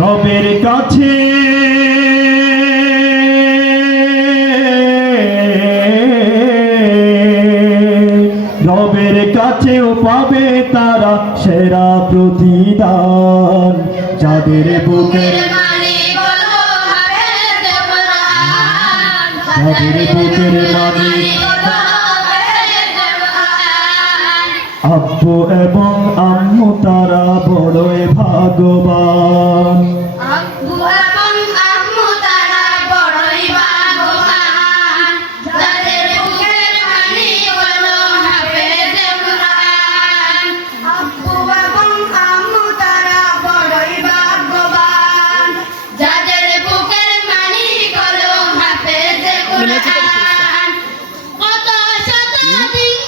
রবের কাছে। রবের কাছেও পাবে তারা সেরা প্রতিদান। যাদের বুকের যাদের বুকের আব্বু এবং আম্মু তারা বড়ই ভাগবান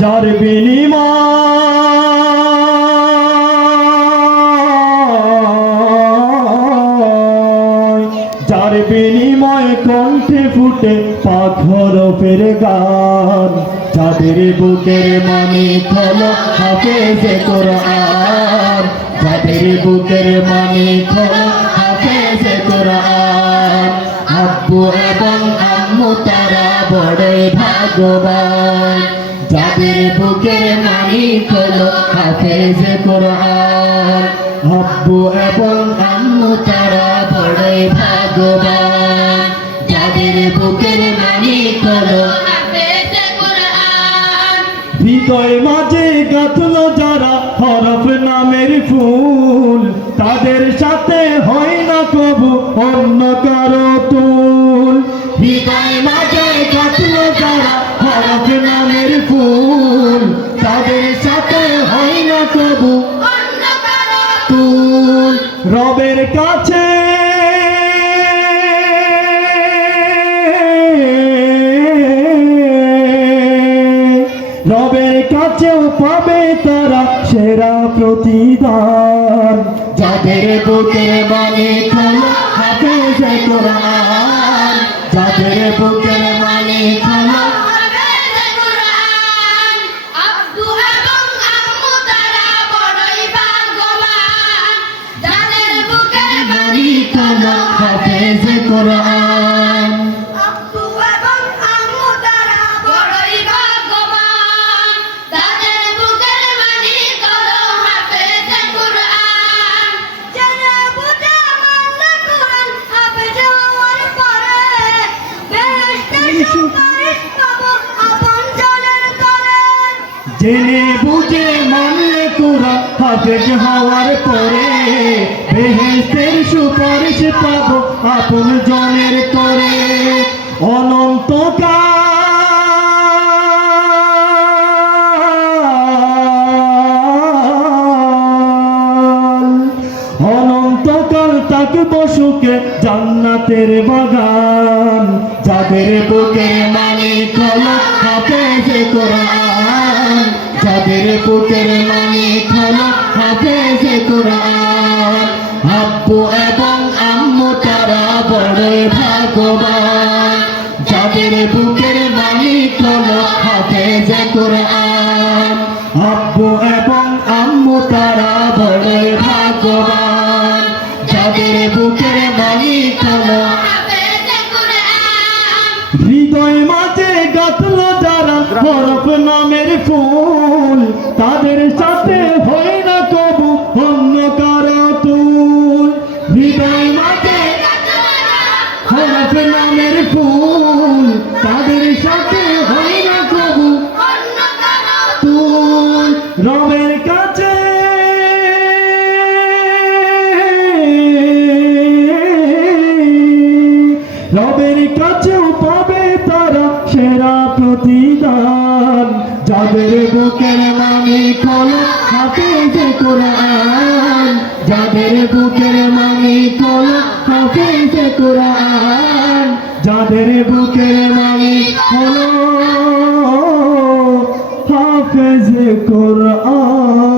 যার বিনিময় যার বিনিময় কণ্ঠে ফুটে পাথর ফের গান। যাদের বুকের মানে খল হাফেজে কোরআন। যাদের বুকের মানে খল হাফেজে কোরআন। আব্বু এবং আম্মু তারা বড়ই ভাগ্যবান। যাদের বুকের মালিক হলো হাফেজ কোরআন। আব্বু এবং আম্মু তারা বড়ই ভাগ্যবান। যাদের বুকের মালিক হলো হৃদয় মাঝে গাঁথলো যারা হরফ নামের ফুল তাদের সাথে হয় না কবু অন্য কারও তুল। হৃদয় মাঝে গাঁথলো যারা হরফ নামের কাছে। রবের কাছেও পাবে তারা সেরা প্রতিদান। যাদের বুকে হলো হাফেজ কোরআন, যাদের বুকের মালিক হলো জেনে বুঝে মানলে তোরা হাফেজ হওয়ার পরে বেহেস্তের সুপারিশ পাবো আপন জনের তরে। অনন্তকাল অনন্তকাল তাকে বসুকে জান্নাতের বাগান। যাদের বুকে মালিক হলো হাফেজ কোরআন, যাদের বুকের মালিক হলো হাফেজ কোরআন, আব্বু এবং আম্মু তারা বড়ই ভাগ্যবান। যাদের বুকের মালিক হলো হাফেজ কোরআন, আব্বু এবং আম্মু তারা বড়ই ভাগ্যবান। যাদের বুকের মালিক হলো হাফেজ কোরআন হৃদয় মাঝে গাঁথলো যারা বরফ নামের ফুল তাদের সাথে হলো যে কোরআন, যাদের বুকের মালিক হাতে যে কোরআন, যাদের বুকের মালিক হলো হাফেজ কোরআন।